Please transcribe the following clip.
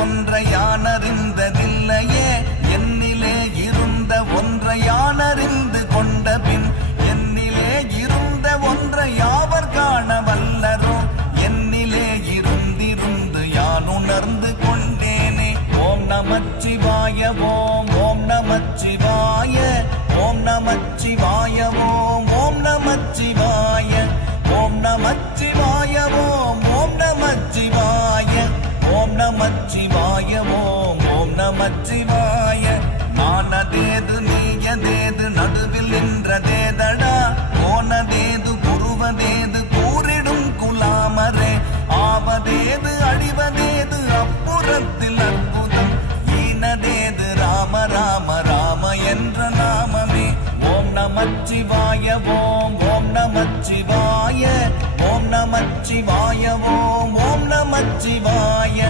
ஒன்றை யான் அறிந்ததில்லையே, என்னிலே இருந்த ஒன்றை யான் அறிந்து கொண்ட பின் என்னிலே இருந்த ஒன்றை யாவர் காண வல்லரோ, என்னிலே இருந்திருந்து யான் உணர்ந்து கொண்டேனே. ஓம் நமச்சிவாய ஓம் ஓம் நமச்சிவாய ஓம் நமச்சிவாய ஓம் ஓம் நமச்சிவாய ஓம் நமச்சிவாய ஓம் ஓம் நமச்சிவாய ஓம் நமச்சிவாய ஓம் ஓம் நமச்சிவாய. நானதேது நீயதேது நடுவில் நின்றதேதடா, போனதேது குருவதேது கூறிடும் குலாமரே, ஆவதேது அழிவதேது அப்புறத்தில் அற்புதம், ஈனதேது ராம ராம ராம என்ற நாமமே. ஓம் நமச்சிவாய ஓம் ஓம் நமச்சிவாய ஓம் நமச்சிவாய ஓம் ஓம் நமச்சிவாய.